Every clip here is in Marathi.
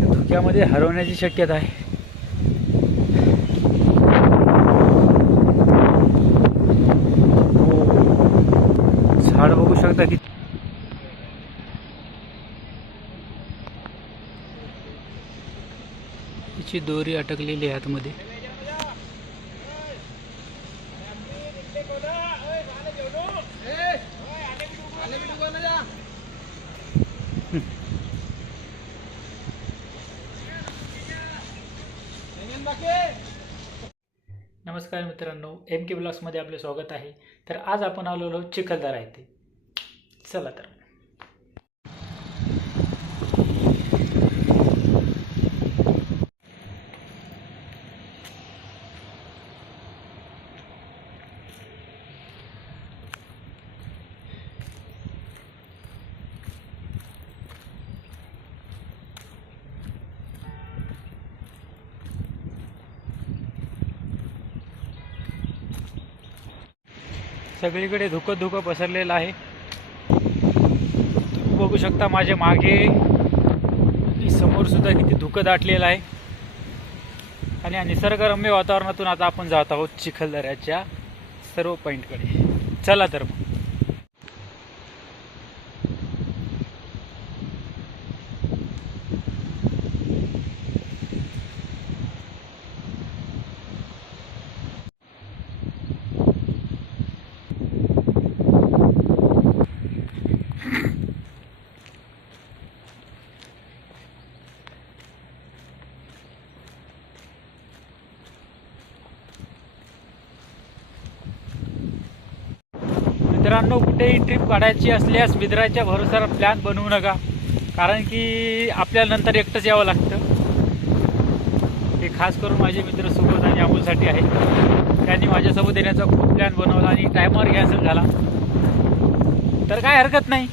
धुक्यामध्ये हरवण्याची शक्यता आहे. झाड बघू शकता की तिची दोरी अटकलेली आहे आतमध्ये. नमस्कार मित्रांनो, एम के ब्लॉग्समध्ये आपले स्वागत आहे. तर आज आपण आलेलो चिखलदरा येथे. चला तर सगळीकडे धुकं पसरलेलं आहे. तुम्ही बघू शकता माझ्या मागे आणि समोर सुद्धा किती धुकं दाटलेलं आहे. आणि या निसर्गरम्य वातावरणातून आता आपण जात आहोत चिखलदऱ्याच्या सर्व पॉईंटकडे. चला तर मग. मित्रांनो, कुठेही ट्रिप काढायची असल्यास मित्राच्या भरोश्यावर प्लॅन बनवू नका, कारण की आपल्याला नंतर एकटंच यावं लागतं. हे खास करून माझे मित्र सुबोध आणि अमोलसाठी आहे. त्यांनी माझ्यासोबत येण्याचा खूप प्लॅन बनवला आणि टायमावर कॅन्सल झाला. तर काय हरकत नाही,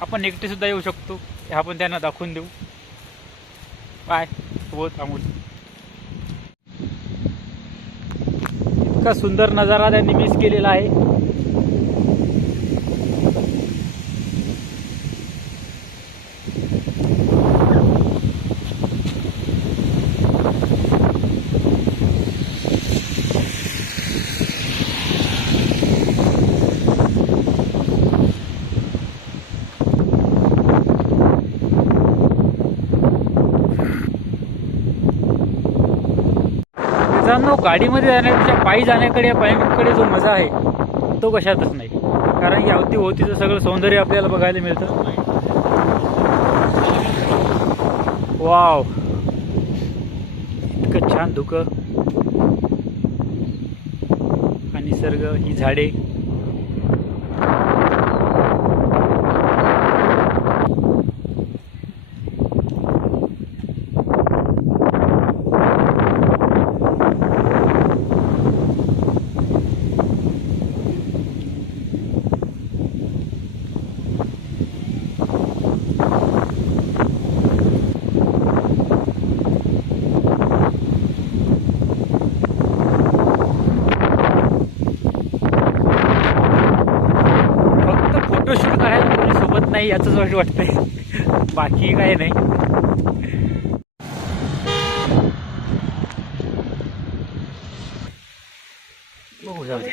आपण एकटेसुद्धा येऊ शकतो, हे आपण त्यांना दाखवून देऊ. बाय सुबोध, अमोल. इतका सुंदर नजारा त्यांनी मिस केलेला आहे. मित्रांनो, गाडीमध्ये जाण्यापेक्षा पायी जाण्याकडे, या पॉईंटकडे जो मजा आहे तो कशातच नाही. कारण की अवतीभोवतीचं सगळं सौंदर्य आपल्याला बघायला मिळतं. वाव, इतकं छान धुकं आणि निसर्ग, ही झाडे. नाही याचंच वाईट वाटतंय, बाकी काही नाही. बघू, जाऊ दे.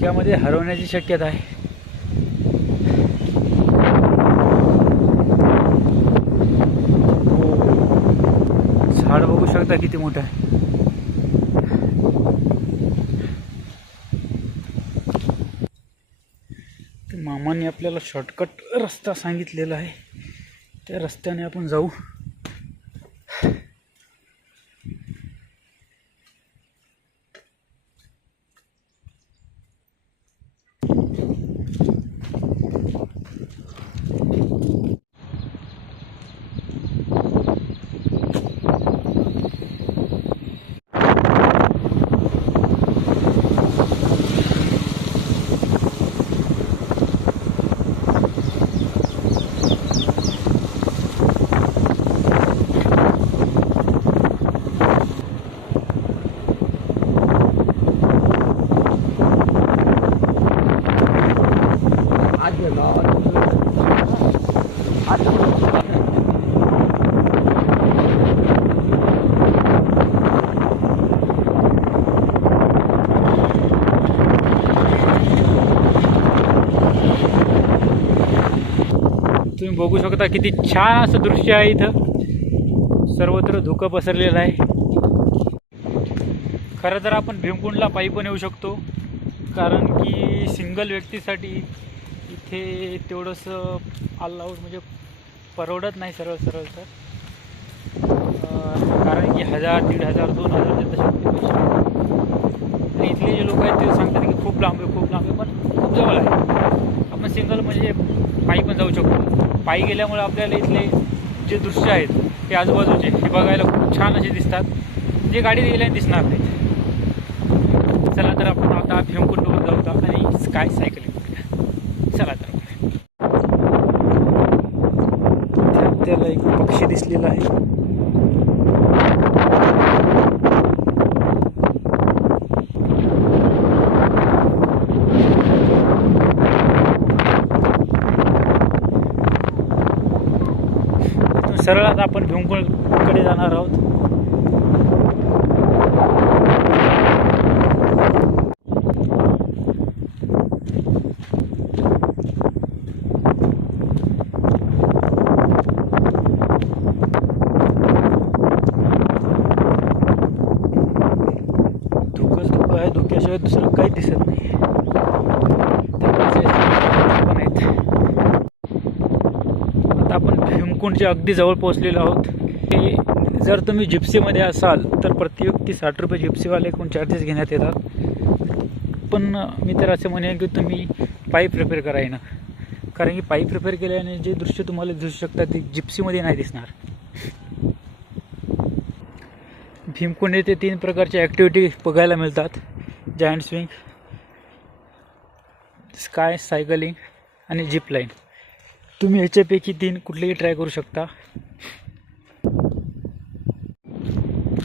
धुक्यामध्ये हरवण्याची शक्यता आहे. झाड बघू शकता किती मोठं आहे. तर मामाने आपल्याला शॉर्टकट रस्ता सांगितलेला आहे, त्या रस्त्याने आपण जाऊ. तुम्ही बघू शकता किती छान असं दृश्य आहे. इथं सर्वत्र धुकं पसरलेलं आहे. खरं तर आपण भीमकुंडला पायी पण येऊ शकतो, कारण की सिंगल व्यक्तीसाठी इथे तेवढंसं अलाउड म्हणजे परवडत नाही सरळ सरळ तर. कारण की 1000, 1500, 2000 तसे पैसे. आणि इथले जे लोक आहेत ते सांगतात की खूप लांब आहे, खूप लांब आहे, पण खूप जवळ आहे. आपण सिंगल म्हणजे पायी पण जाऊ शकतो. पायी गेल्यामुळे आपल्याला इथले जे दृश्य आहेत ते आजूबाजूचे हे बघायला खूप छान असे दिसतात, जे गाडीत गेल्याने दिसणार नाहीत. चला तर आपण आता भीमकुंडवर जाऊ आणि स्काय सायकलिंग करूया. चला तर त्याला एक पक्षी दिसलेला आहे. सरळ आता आपण भीमकुंडकडे जाणार आहोत. धुकंच धुकं आहे, धुक्याशिवाय दुसरं काही दिसत नाही. आता आपण भीमकुंडच्या अगदी जवळ पोहोचलेलो आहोत. जर तुम्ही जिप्सीमध्ये असाल तर प्रति व्यक्ती 60 रुपये जिप्सीवाले एकूण चार्जेस घेण्यात येतात. पण मी तर असं म्हणेन की तुम्ही पायी प्रिपेअर करा येणं, कारण की पायी प्रिपेअर केल्याने जे दृश्य तुम्हाला दिसू शकतात ते जिप्सीमध्ये नाही दिसणार. भीमकुंड येथे 3 प्रकारच्या ॲक्टिव्हिटी बघायला मिळतात: जायंट स्विंग, स्काय सायकलिंग आणि जिप लाईन. तुम्ही ह्याच्यापैकी 3 कुठलेही ट्राय करू शकता.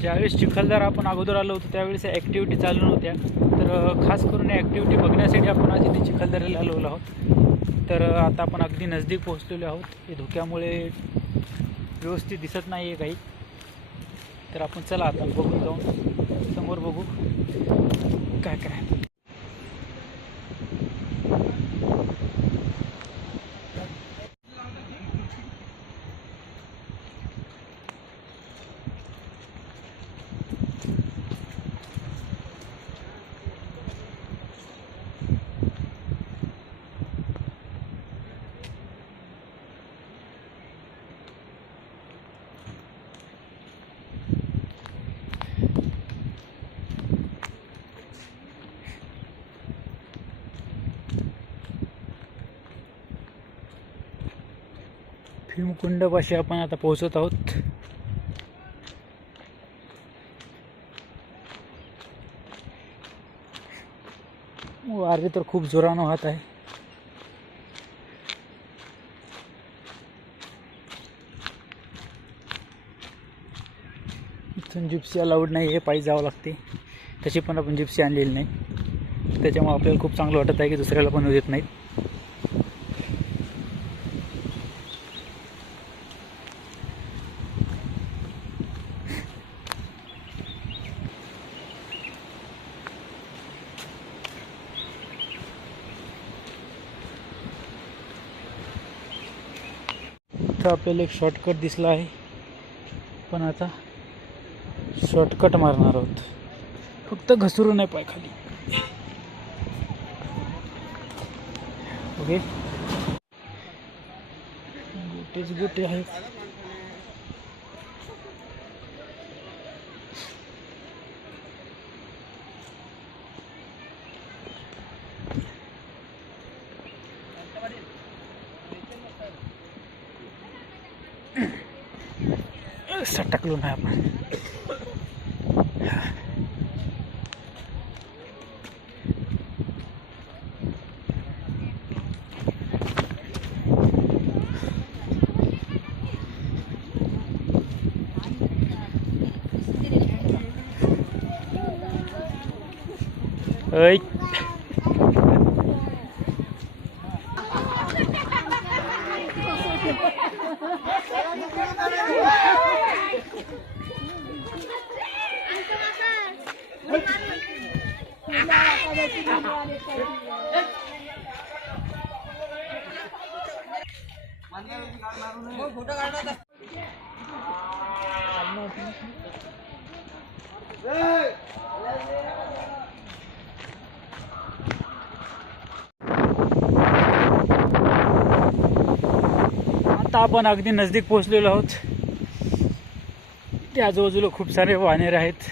ज्यावेळेस चिखलदरा आपण अगोदर आलो होतो त्यावेळेस ॲक्टिव्हिटी चालू नव्हत्या, तर खास करून ॲक्टिव्हिटी बघण्यासाठी आपण आज इथे चिखलदऱ्याला आलेलो आहोत. तर आता आपण अगदी नजदीक पोहोचलेलो आहोत. हे धुक्यामुळे व्यवस्थित दिसत नाही आहे काही. तर आपण चला आता बघून जाऊन समोर बघू काय काय. भीमकुंडपाशी आपण आता पोहोचत आहोत. वारे तर खूप जोरानं वाहत आहे. इथून जिप्सी अलाउड नाही आहे, पायी जावं लागते. तशी पण आपण जिप्सी आणलेली नाही, त्याच्यामुळे आपल्याला खूप चांगलं वाटत आहे की दुसऱ्याला पण येत नाहीत. इथं आपल्याला एक शॉर्टकट दिसला आहे, पण आता शॉर्टकट मारणार आहोत. फक्त घसरू नाही पाय खाली. ओके, गोटेच गोटे आहेत. सटकलो नाही आपण. ऐ फोटो काढणार आता आपण अगदी नजदीक पोहोचलेलो आहोत. त्या आजूबाजूला खूप सारे वानेर आहेत.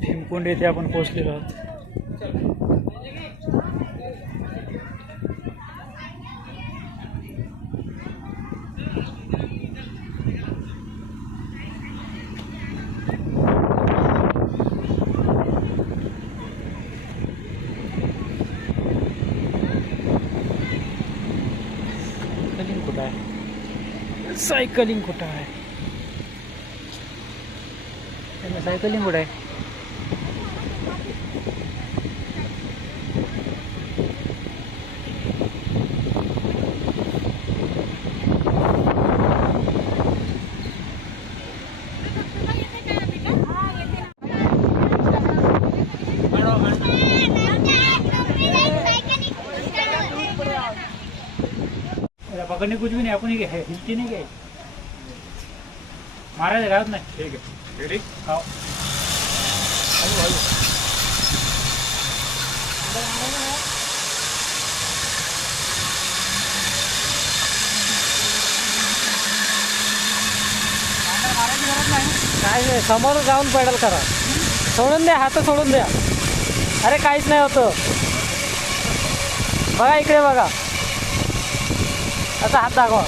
भीमकुंड येथे आपण पोहोचलेलो आहोत. सायकलिंग कुठं आहे? सायकलिंग कुठं आहे? पकड़ने कुछ भी नहीं, अपन ही है, हिलती नहीं गई. महाराज घरात नाही. ठीक आहे. रेडी? हो. हळू हळू. काय समोर जाऊन पेडल करा. सोडून द्या, हात सोडून द्या. अरे काहीच नाही होतं. बघा इकडे बघा. आता हात दाखवा.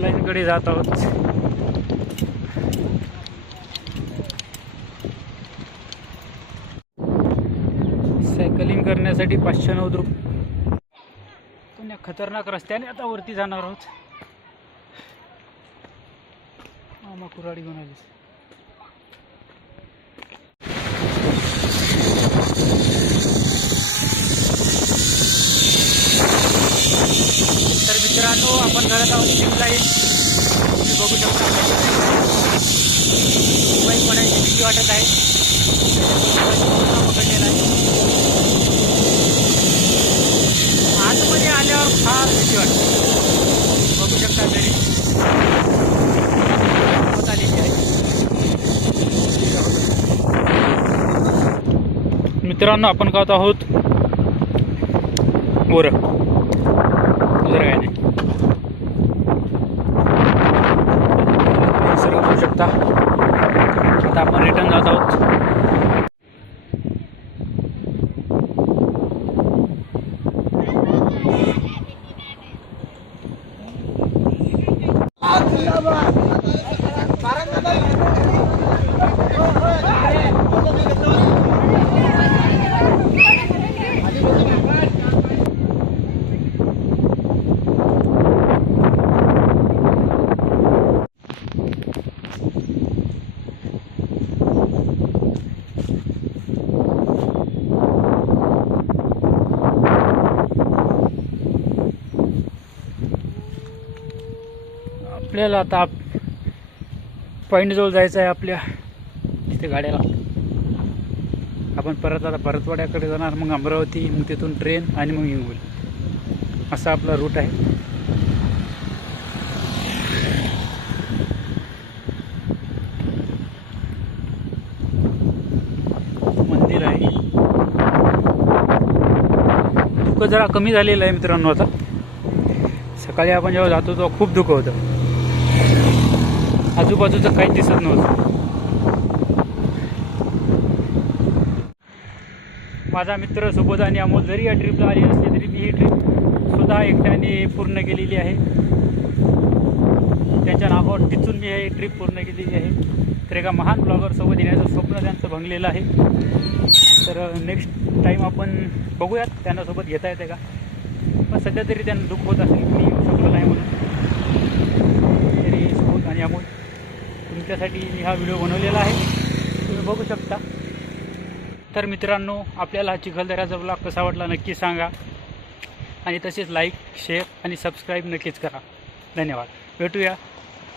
झिपलाईनकडे जात आहोत. सायकलिंग करण्यासाठी 590 रुपये. पण या खतरनाक रस्त्याने आता वरती जाणार आहोत. मामा कुऱ्हाडी घेऊन आली. तर मित्रांनो, आपण घरात आहोत झिपलाईन. तुम्ही बघू शकता मुंबई पडायची भीती वाटत आहे. पकडलेला आहे. आतमध्ये आल्यावर फार भीती वाटते. बघू शकता तरी होत आलेली आहे. मित्रांनो, आपण खात आहोत बोरं. दुसरं काय नाही. सर्व बघू शकता. आता आपण रिटर्न जात आहोत. आपल्याला आता पॉईंटजवळ जायचं आहे. आपल्या इथे गाड्या लागतात. आपण परत आता परतवाड्याकडे जाणार, मग अमरावती, मग तिथून ट्रेन आणि मग हिंगोली. असा आपला रूट आहे. मंदिर आहे. धुकं जरा कमी झालेलं आहे मित्रांनो. आता सकाळी आपण जेव्हा जातो तेव्हा खूप धुकं होतं. आजूबाजूचं काहीच दिसत नव्हतं. माझा मित्र सुबोध आणि अमोल जरी या ट्रिपला आली असली तरी मी ही ट्रिप स्वतः एकट्याने पूर्ण केलेली आहे. त्यांच्या नावावर टिचून मी ही ट्रिप पूर्ण केलेली आहे. तर एका महान ब्लॉगरसोबत येण्याचं स्वप्न त्यांचं भंगलेलं आहे. तर नेक्स्ट टाईम आपण बघूयात त्यांना सोबत घेता येते का. पण सध्या तरी त्यांना दुःख होत असेल मी येऊ शकलो नाही म्हणून. तरी सुबोध आणि अमोल, तुमच्यासाठी मी हा व्हिडिओ बनवलेला आहे. तुम्ही बघू शकता. तर मित्रांनो, आपल्याला हा चिखलदऱ्याचा ब्लॉग कसा वाटला नक्की सांगा. आणि तसेच लाईक, शेअर आणि सबस्क्राईब नक्कीच करा. धन्यवाद. भेटूया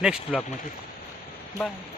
नेक्स्ट ब्लॉगमध्ये. बाय.